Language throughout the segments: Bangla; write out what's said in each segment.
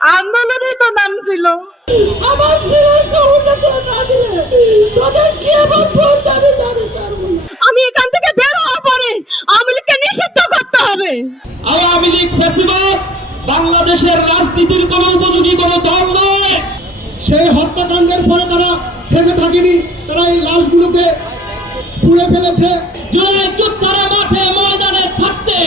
আন্দোলনে তো নাম ছিল। আমার ছেলের খবরটা তো না দিলে তোদের কি এমন ভোট আমি জানি পারবো না। আমি এখান থেকে বের হওয়ার পরে আওয়ামী লীগকে নিষিদ্ধ করতে হবে। আওয়ামী লীগ ফ্যাসিবাদ বাংলাদেশের রাজনীতির কোনো উপযোগী কোনো দল নয়। সেই হত্যাকাণ্ডের পরে তারা থেমে থাকেনি, তারা এই লাশগুলোকে পুড়ে ফেলেছে। জুলাই যুদ্ধের মাঠে ময়দানে থাকতে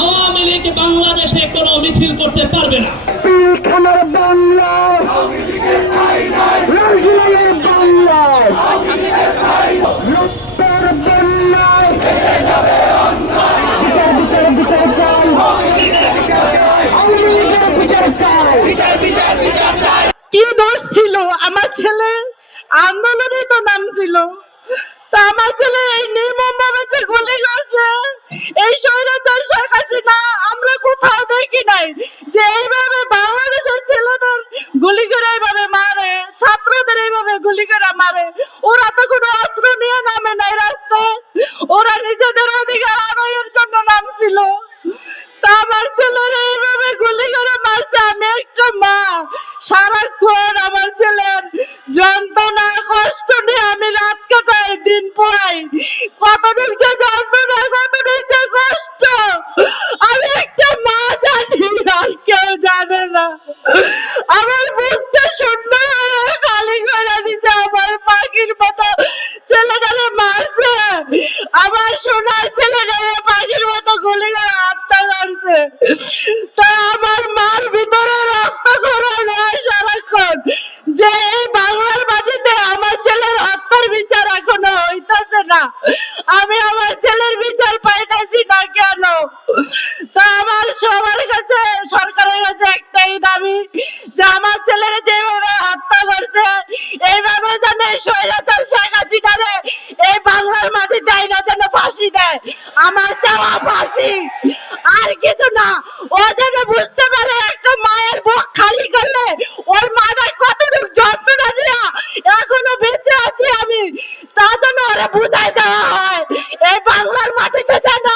আওয়ামী লীগ বাংলাদেশে কোনো মিছিল করতে পারবে না। পিলখানার বাংলা আওয়ামী লীগের ঠাঁই নাই, রাজনীতির বাংলা আওয়ামী লীগের ঠাঁই নাই, লুপ্তের বন্যায় ভেসে যাবে অন্যায়। বিচার বিচার বিচার চাই, আওয়ামী লীগের বিচার চাই, আওয়ামী লীগের বিচার চাই, বিচার বিচার বিচার চাই। কি দোষ ছিল আমার ছেলে? আন্দোলনে তো নাম ছিল। তা আমার ছেলে এই নির্মমভাবে যে গুলি করছে, এই স্বৈরাচার শেখ হাসিনা আমরা কোথাও দেখি নাই যে এইভাবে বাংলাদেশের ছেলেদের গুলি করে এইভাবে মারে, ছাত্রদের এইভাবে গুলি করে মারে। ওরা তো কোনো অস্ত্র নিয়ে নামে নাই রাস্তায়, ওরা নিজেদের অধিকার আদায়ের জন্য নামছিল। তা আমার ছেলের এইভাবে গুলি করে মারছে। আমি একটা মা, সারাক্ষণ আমার ছেলের যন্ত্রণা কষ্ট নিয়ে আমি রাত কাটাই, দিন পোয়াই। কতটুক যে যন্ত্রণা, কতটুক যে কষ্ট আমি একটা মা জানি, আর কেউ জানে না। আমার বুকটা শূন্য হয়ে খালি করে দিছে। আমার পাখির মতো ছেলেটারে মারছে, আমার সোনার ছেলেটারে পাখির মতো গুলি করে হত্যা করছে। তা আমার মার ভিতরে রক্ত খরণ হয় সারাক্ষণ যে এই বাংলার মাটিতে আমার ছেলের হত্যার বিচার এখনো হইতাছে না। আমি আমার ছেলের বিচার পাইতাছি না কেন? তা আমার সবার কাছে, সরকারের কাছে একটাই দাবি যে আমার ছেলের যেভাবে হত্যা করছে এইভাবে যেন স্বৈরাচার শেখ হাসিনারে এই বাংলার মাটিতে আইনা যেন ফাঁসি দেয়। আমার চাওয়া ফাঁসি, আর কিছু না। ও যেন বুঝতে পারে একটা মায়ের বুক খালি করলে ওর মাথায় কতটুকু যন্ত্রণা নিয়ে এখনো বেঁচে আছি আমি, তা যেন ওরা বুঝাই দেওয়া হয়। এই বাংলার মাটিতে যেন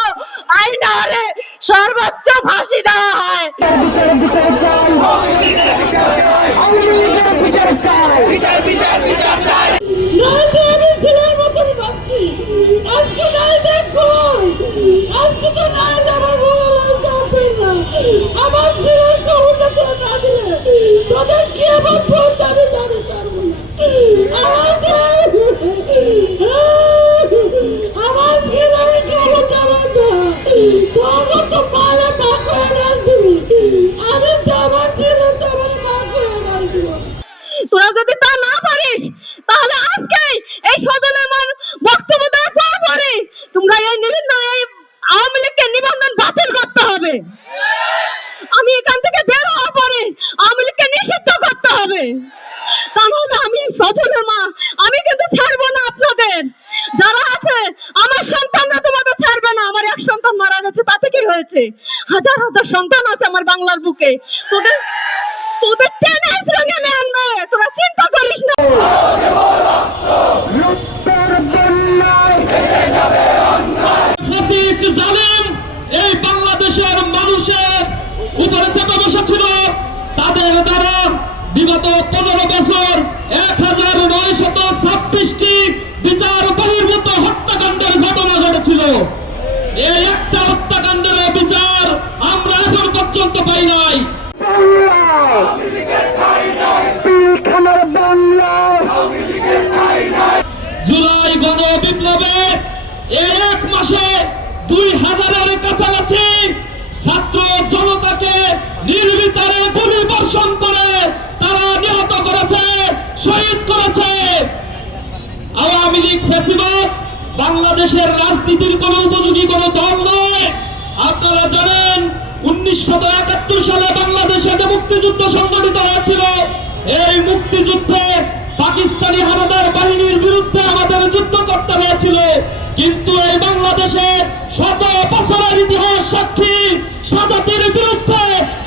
আইনা ওরে সর্বোচ্চ ফাঁসি দেওয়া হয়। বিচার বিচার চাই, আওয়ামী লীগের বিচার চাই, আওয়ামী লীগের বিচার চাই, বিচার বিচার বিচার চাই। নয়তো আমি ছেলের মতন ভাবছি, আজকে নাই দেখো, আজকে তো নাই আমার মোবাইল আছে না। আমার ছেলের খবরটা তো না দিলে তোদের কি এমন ভোট আমি জানি পারবো না। আমার ছেলের খবরটা রাখা তোর তো মারা মা করে রাখ দিবি, আমি তো আমার ছেলে তো আমার মা করে রাখ দিব। তোরা যদি তা না পারিস তাহলে আজকে এই সদনের বক্তব্য দেওয়ার পর পরে তোমরা এই নিবন্ধন, এই আওয়ামী লীগকে নিবন্ধন বাতিল করতে হবে। আমি এখান থেকে বের হওয়ার পরে আওয়ামী লীগকে নিষিদ্ধ করতে হবে। তা নাহলে আমি সজনের মা, আমি কিন্তু ছাড়বো না আপনাদের। যারা আছে আমার সন্তানরা তোমাদের ছাড়বে না। আমার এক সন্তান মারা গেছে, তাতে কি হয়েছে? হাজার হাজার সন্তান আছে আমার বাংলার বুকে। তোদের তোদের টেনে হিসেবে আনবে, তোরা চিন্তা করিস না। লুপ্তের বন্যায় ভেসে যাবে অন্যায়। ফ্যাসিস্ট জালেম এই বাংলাদেশের মানুষের উপরে চেপে বসেছিল, তাদের দ্বারা বিগত 15 বছর 1926টি বিচার বহির্ভূত হত্যাকাণ্ডের ঘটনা ঘটেছিল। এই একটা হত্যাকাণ্ডের বিচার আমরা এখন পর্যন্ত পাই নাই। আওয়ামী লীগের ঠাঁই নাই, পিলখানার বাংলা আওয়ামী লীগের ঠাঁই নাই। জুলাই গণ বিপ্লবে এই এক মাসে 2000-এর কাছাকাছি ছাত্র জনতাকে নির্বিচারে গুলি বর্ষণ করে তারা নিহত করেছে, শহীদ করেছে। আওয়ামী লীগ ফ্যাসিবাদ বাংলাদেশের রাজনীতির কোনো উপযোগী কোনো দল নয়। আপনারা জানেন 1971 সালে বাংলাদেশে যে মুক্তিযুদ্ধ সংগঠিত হয়েছিল, এই মুক্তিযুদ্ধে পাকিস্তানি হানাদার বাহিনীর বিরুদ্ধে আমাদের যুদ্ধ করতে হয়েছিল। কিন্তু এই বাংলাদেশে শত বছরের ইতিহাস সাক্ষী সাজাতির বিরুদ্ধে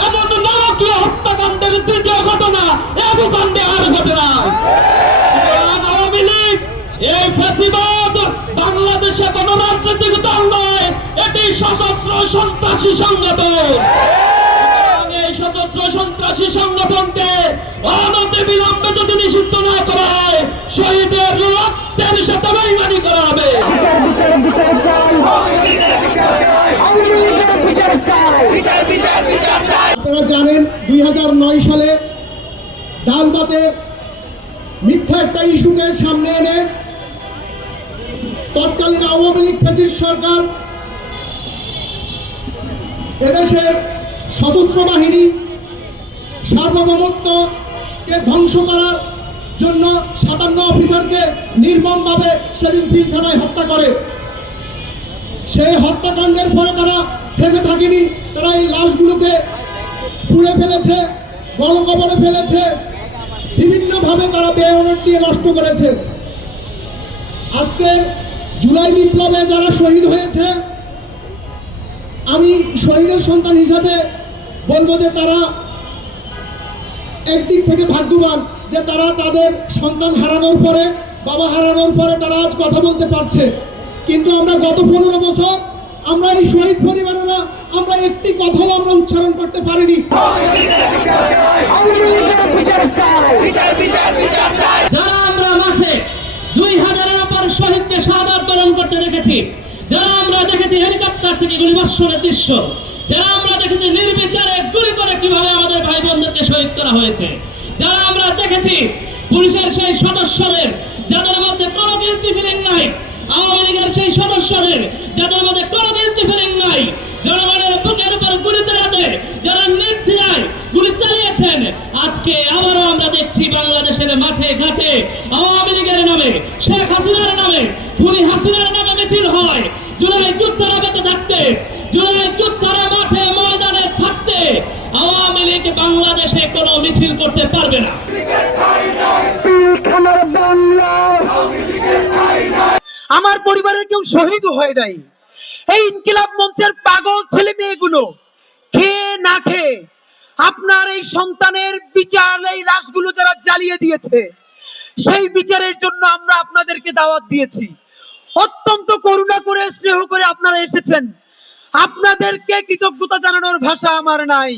এমন নারকীয় হত্যাকাণ্ডের দ্বিতীয় ঘটনা এ ভূখণ্ডে আর ঘটে না। সুতরাং আওয়ামী লীগ এই ফ্যাসিবাদ বাংলাদেশে কোনো রাজনৈতিক দল নয়, এটি সশস্ত্র সন্ত্রাসী সংগঠন। সুতরাং এই সশস্ত্র সন্ত্রাসী সংগঠন অনতি বিলম্বে যদি নিষিদ্ধ না করা হয় শহীদের রক্তের সাথে বেইমানি করা হবে। আপনারা জানেন 2009 সালে ডালবাতের মিথ্যা একটা ইস্যুকে সামনে এনে তৎকালীন আওয়ামী লীগ ফ্যাসিস্ট সরকার এদেশের সশস্ত্র বাহিনী সার্বভৌমত্বকে ধ্বংস করার জন্য 57 অফিসারকে নির্মমভাবে সেদিন পিলখানায় হত্যা করে। সেই হত্যাকাণ্ডের পরে তারা থেমে থাকেনি, তারা এই লাশগুলোকে পুড়ে ফেলেছে, গণকবরে ফেলেছে, বিভিন্নভাবে তারা বেয়ানত দিয়ে নষ্ট করেছে। আজকে জুলাই বিপ্লবে যারা শহীদ হয়েছে, আমি শহীদের সন্তান হিসাবে বলবো যে তারা একদিক থেকে ভাগ্যবান যে তারা তাদের সন্তান হারানোর পরে, বাবা হারানোর পরে তারা আজ কথা বলতে পারছে। কিন্তু আমরা গত 15 বছর আমরা এই শহীদ পরিবারেরা আমরা একটি কথাও আমরা উচ্চারণ করতে পারিনি। যারা আমরা মাঠে 2000-এর উপর শহীদকে শাহাদাত বরণ করতে দেখেছি, যারা আমরা দেখেছি হেলিকপ্টার থেকে গুলিবর্ষণের দৃশ্য, যারা আমরা দেখেছি নির্বিচারে গুলি করে কিভাবে আমাদের ভাই বোনদেরকে শহীদ করা হয়েছে, যারা আমরা দেখেছি পুলিশের সেই সদস্যদের যাদের মধ্যে কোনো গিলটি ফিলিং নাই, আওয়ামী লীগের সেই সদস্যদের যাদের মধ্যে কোনো গিলটি ফিলিং নাই, জনগণের বুকের উপর গুলি চালাতে যারা নির্দ্বিধায় গুলি চালিয়েছেন, আজকে আবারও আমরা দেখছি বাংলাদেশের মাঠে ঘাটে আওয়ামী লীগের নামে, শেখ হাসিনার নামে, খুনি হাসিনার নামে মিছিল হয়। জুলাই যোদ্ধারা বেঁচে থাকতে, জুলাই যোদ্ধারা মাঠে ময়দানে থাকতে আওয়ামী লীগ বাংলাদেশে কোনো মিছিল করতে পারবে না। আমার পরিবারের কেউ শহীদ হয় নাই। এই ইনকিলাব মঞ্চের পাগল ছেলে মেয়েগুলো খেয়ে না খেয়ে আপনার এই সন্তানের বিচার, এই লাশগুলো যারা জ্বালিয়ে দিয়েছে সেই বিচারের জন্য আমরা আপনাদেরকে দাওয়াত দিয়েছি। অত্যন্ত করুণা করে, স্নেহ করে আপনারা এসেছেন। আপনাদেরকে কৃতজ্ঞতা জানানোর ভাষা আমার নাই।